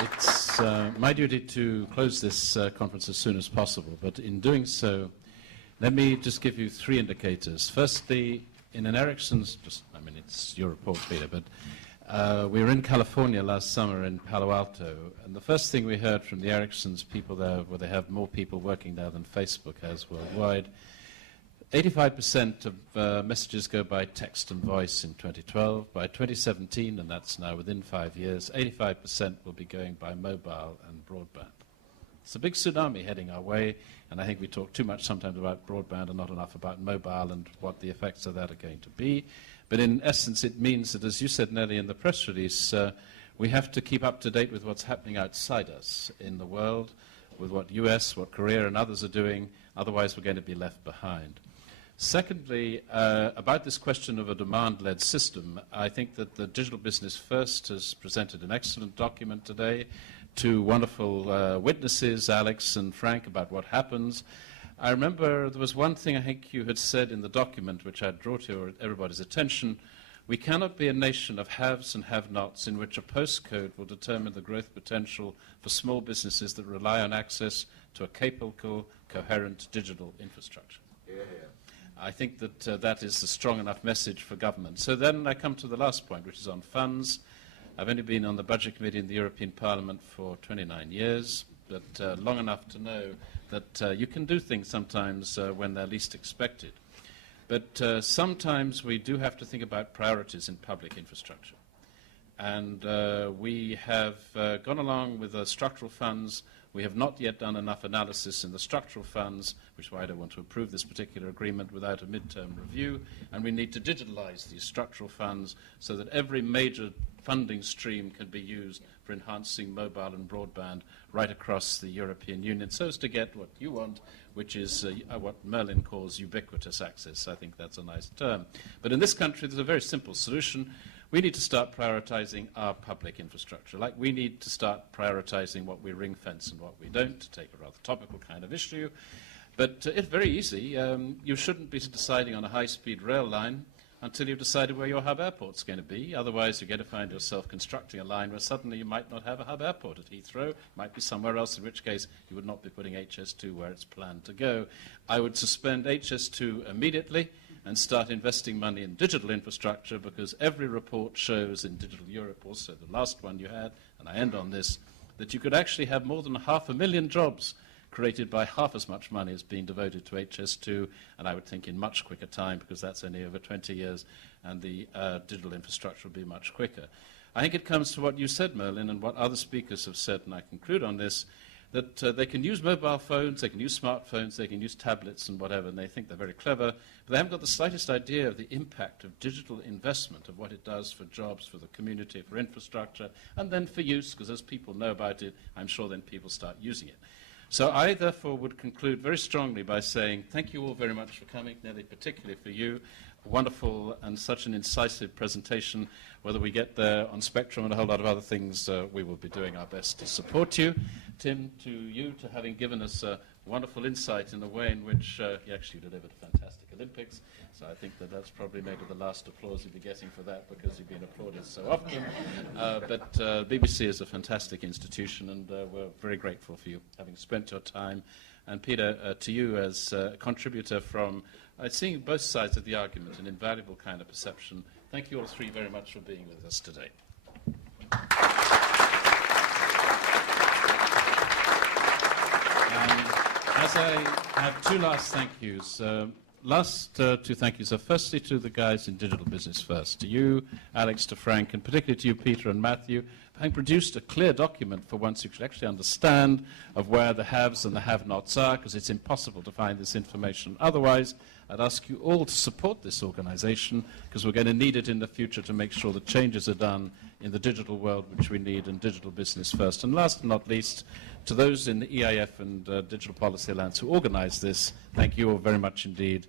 It's my duty to close this conference as soon as possible, but in doing so, let me just give you three indicators. Firstly, in an Ericsson's, it's your report, Peter, but we were in California last summer in Palo Alto, and the first thing we heard from the Ericsson's people there, where they have more people working there than Facebook has worldwide, 85% of messages go by text and voice in 2012. By 2017, and that's now within 5 years, 85% will be going by mobile and broadband. It's a big tsunami heading our way, and I think we talk too much sometimes about broadband and not enough about mobile and what the effects of that are going to be. But in essence, it means that, as you said, Neelie, in the press release, we have to keep up to date with what's happening outside us in the world, with what US, what Korea and others are doing. Otherwise, we're going to be left behind. Secondly, about this question of a demand-led system, I think that the Digital Business First has presented an excellent document today, two wonderful witnesses, Alex and Frank, about what happens. I remember there was one thing I think you had said in the document which I'd draw to everybody's attention. We cannot be a nation of haves and have-nots in which a postcode will determine the growth potential for small businesses that rely on access to a capable, coherent digital infrastructure. Yeah. I think that that is a strong enough message for government. So then I come to the last point, which is on funds. I've only been on the Budget Committee in the European Parliament for 29 years, but long enough to know that you can do things sometimes when they're least expected. But sometimes we do have to think about priorities in public infrastructure. And we have gone along with the structural funds. We have not yet done enough analysis in the structural funds, which is why I don't want to approve this particular agreement without a midterm review. And we need to digitalize these structural funds so that every major funding stream can be used for enhancing mobile and broadband right across the European Union, so as to get what you want, which is what Merlin calls ubiquitous access. I think that's a nice term. But in this country, there's a very simple solution. We need to start prioritizing our public infrastructure. Like we need to start prioritizing what we ring fence and what we don't, to take a rather topical kind of issue. But it's very easy. You shouldn't be deciding on a high-speed rail line until you've decided where your hub airport's going to be. Otherwise, you're going to find yourself constructing a line where suddenly you might not have a hub airport at Heathrow. It might be somewhere else, in which case you would not be putting HS2 where it's planned to go. I would suspend HS2 immediately and start investing money in digital infrastructure, because every report shows in Digital Europe, also the last one you had, and I end on this, that you could actually have more than 500,000 jobs created by half as much money as being devoted to HS2, and I would think in much quicker time, because that's only over 20 years, and the digital infrastructure will be much quicker. I think it comes to what you said, Merlin, and what other speakers have said, and I conclude on this, that they can use mobile phones, they can use smartphones, they can use tablets and whatever, and they think they're very clever, but they haven't got the slightest idea of the impact of digital investment, of what it does for jobs, for the community, for infrastructure, and then for use, because as people know about it, I'm sure then people start using it. So I, therefore, would conclude very strongly by saying thank you all very much for coming, Neelie, particularly for you. A wonderful and such an incisive presentation. Whether we get there on Spectrum and a whole lot of other things, we will be doing our best to support you. Tim, to you, to having given us a wonderful insight in the way in which you actually delivered a fantastic Olympics. So I think that that's probably maybe the last applause you'll be getting for that, because you've been applauded so often. But BBC is a fantastic institution, and we're very grateful for you having spent your time. And Peter, to you as a contributor from seeing both sides of the argument, an invaluable kind of perception. Thank you all three very much for being with us today. As I have two last thank yous, two thank yous are firstly to the guys in Digital Business First, to you, Alex, to Frank, and particularly to you, Peter and Matthew, having produced a clear document for once you should actually understand of where the haves and the have-nots are, because it's impossible to find this information otherwise. I'd ask you all to support this organization, because we're going to need it in the future to make sure that changes are done in the digital world, which we need, in Digital Business First. And last but not least, to those in the EIF and Digital Policy Alliance who organized this, thank you all very much indeed.